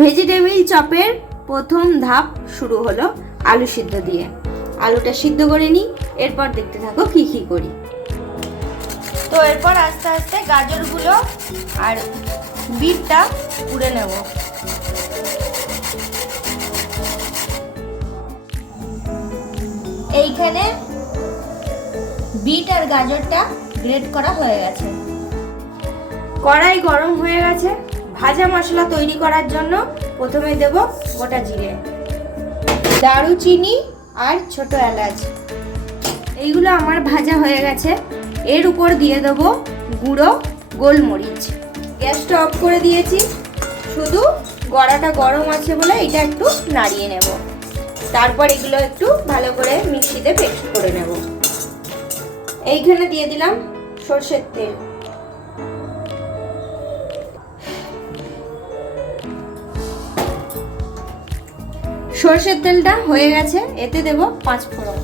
Vegetable চপের প্রথম ধাপ শুরু হলো আলু সিদ্ধ দিয়ে। আলুটা সিদ্ধ করে নিই, এরপর দেখতে থাকো কি কি করি। তো এরপর আস্তে আস্তে গাজরগুলো আর বিটটা পুড়ে নেব। এইখানে বিট আর গাজরটা গ্রেট করা হয়ে গেছে। কড়াই গরম হয়ে গেছে। ভাজা মশলা তৈরি করার জন্য প্রথমে দেব গোটা জিরে, দারুচিনি আর ছোট এলাচ। এইগুলো আমার ভাজা হয়ে গেছে। এর উপর দিয়ে দেব গুঁড়ো গোলমরিচ। গ্যাসটা অফ করে দিয়েছি, শুধু কড়াটা গরম আছে বলে এটা একটু নাড়িয়ে নেব। তারপর এগুলো একটু ভালো করে মিক্সিতে পেস্ট করে নেব। এইখানে দিয়ে দিলাম সরষের তেল। সরষের তেলটা হয়ে গেছে, এতে দেব 5 ফোড়ন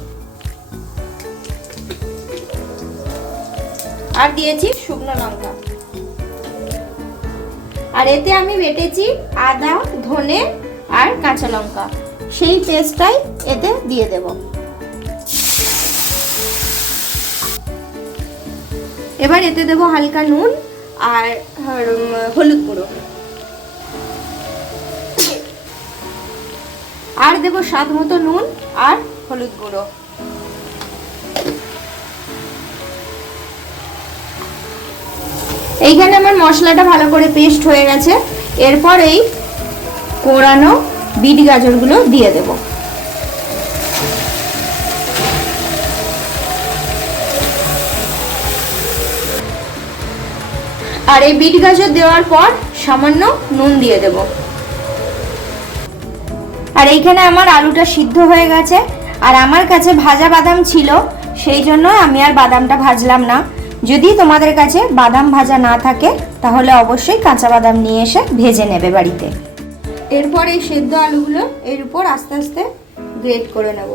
আর দিয়েছি শুকনো লঙ্কা। আর এতে আমি বেটেছি আদা, ধনে আর কাঁচা লঙ্কা, সেই পেস্টটাই এতে দিয়ে দেব। এবার এতে দেব হালকা নুন আর হলুদ গুঁড়ো, আর দেব স্বাদ মতো নুন আর হলুদ গুঁড়ো। এইখানে আমার মশলাটা ভালো করে পেস্ট হয়ে গেছে। এরপর এই কোরানো বিট গাজরগুলো দিয়ে দেব। আর এই বিট গাজর দেওয়ার পর সামান্য নুন দিয়ে দেব। আর এইখানে আমার আলুটা সিদ্ধ হয়ে গেছে। আর আমার কাছে ভাজা বাদাম ছিল, সেই জন্য আমি আর বাদামটা ভাজলাম না। যদি তোমাদের কাছে বাদাম ভাজা না থাকে তাহলে অবশ্যই কাঁচা বাদাম নিয়ে এসে ভেজে নেবে বাড়িতে। এরপর এই সেদ্ধ আলুগুলো এর উপর আস্তে আস্তে গ্রেট করে নেব।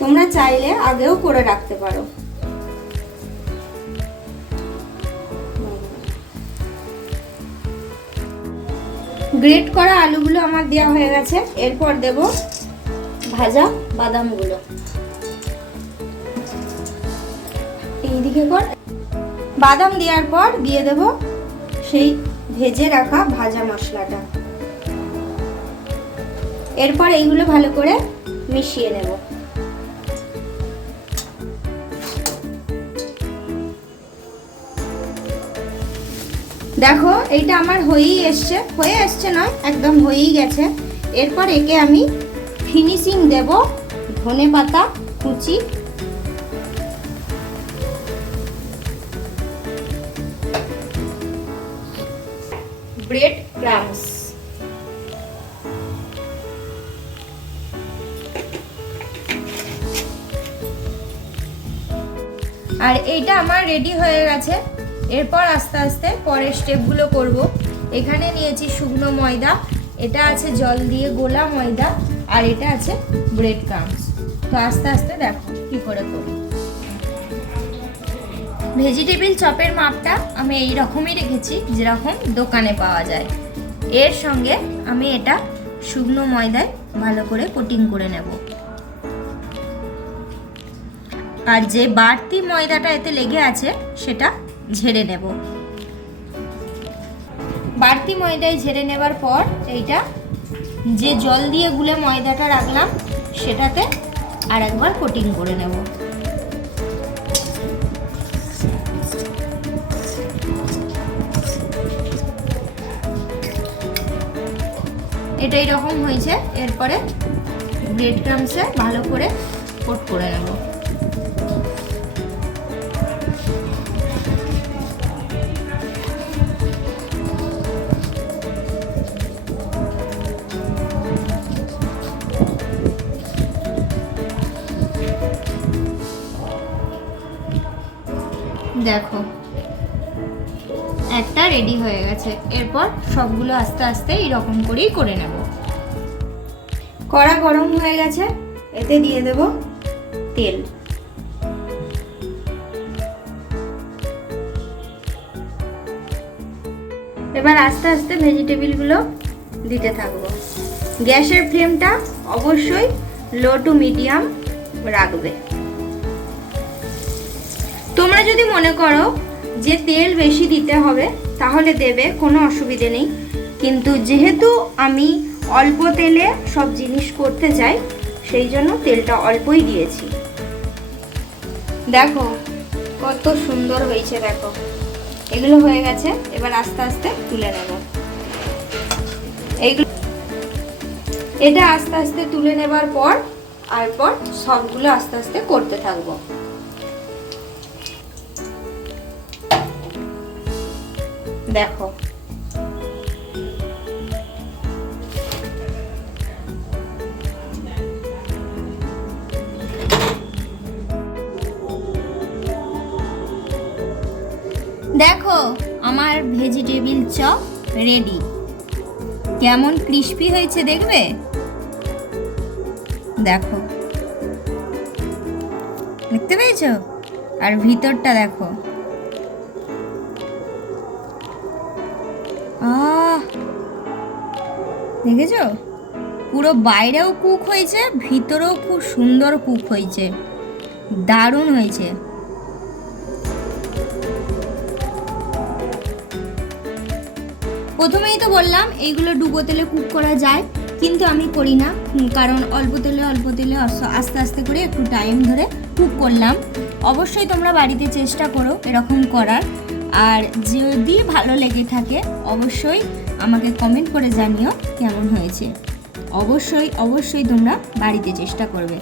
তোমরা চাইলে আগেও করে রাখতে পারো। গ্রেট করা আলুগুলো আমার দেওয়া হয়ে গেছে। এরপর দেব ভাজা বাদামগুলো। এইদিকে কর। বাদাম দেওয়ার পর দিয়ে দেব সেই ভেজে রাখা ভাজা মশলাটা। এরপর এইগুলো ভালো করে মিশিয়ে নেব। দেখো এইটা আমার হয়ে এসছে নয়, একদম হয়েই গেছে। এরপর একে আমি ফিনিশিং দেব ধনেপাতা কুচি, ব্রেড ক্রাম্বস। আর এইটা আমার রেডি হয়ে গেছে। এরপর আস্তে আস্তে পরের স্টেপগুলো করব। এখানে নিয়েছি শুকনো ময়দা, এটা আছে জল দিয়ে গোলা ময়দা, আর এটা আছে ব্রেড ক্রাম্বস। তো আস্তে আস্তে দেখো কি করে করি। ভেজিটেবিল চপের মাপটা আমি এই রকমই রেখেছি যেরকম দোকানে পাওয়া যায়। এর সঙ্গে আমি এটা শুকনো ময়দায় ভালো করে কোটিং করে নেব। আর যে বাড়তি ময়দাটা এতে লেগে আছে সেটা ঝেড়ে নেব। বাড়তি ময়দায় ঝেড়ে নেবার পর এইটা যে জল দিয়ে গুলে ময়দাটা রাখলাম সেটাতে আর একবার কোটিং করে নেব। এটা এরকম হয়েছে। এরপরে ব্রেড ক্রাম্বসে ভালো করে কোট করে নেব। দেখো একটা রেডি হয়ে গেছে। এরপর সবগুলো আস্তে আস্তে এরকম করেই করে নেব। কড়া গরম হয়ে গেছে, এতে দিয়ে দেব তেল। এবার আস্তে আস্তে ভেজিটেবিলগুলো দিতে থাকবো। গ্যাসের ফ্লেমটা অবশ্যই লো টু মিডিয়াম রাখবে। তোমরা যদি মনে করো যে তেল বেশি দিতে হবে তাহলে দেবে, কোনো অসুবিধে নেই, কিন্তু যেহেতু আমি অল্প তেলে সব জিনিস করতে চাই সেই জন্য তেলটা অল্পই দিয়েছি। দেখো কত সুন্দর হয়েছে, দেখো এগুলো হয়ে গেছে। এবার আস্তে আস্তে তুলে নেব এইগুলো। এটা আস্তে আস্তে তুলে নেবার পর সবগুলো আস্তে আস্তে করতে থাকবো। দেখো দেখো আমার ভেজিটেবিল চপ রেডি। কেমন ক্রিস্পি হয়েছে দেখবে, দেখো দেখতে পেয়েছো? আর ভিতরটা দেখো, দেখেছো? পুরো বাইরেও কুক হয়েছে, ভিতরেও খুব সুন্দর কুক হয়েছে, দারুণ হয়েছে। প্রথমেই তো বললাম এইগুলো ডুবো তেলে কুক করা যায়, কিন্তু আমি করি না, কারণ অল্প তেলে আস্তে আস্তে করে একটু টাইম ধরে কুক করলাম। অবশ্যই তোমরা বাড়িতে চেষ্টা করো এরকম করার। আর যদি ভালো লেগে থাকে অবশ্যই আমাকে কমেন্ট করে জানিও কেমন হয়েছে। অবশ্যই তোমরা বাড়িতে চেষ্টা করবে।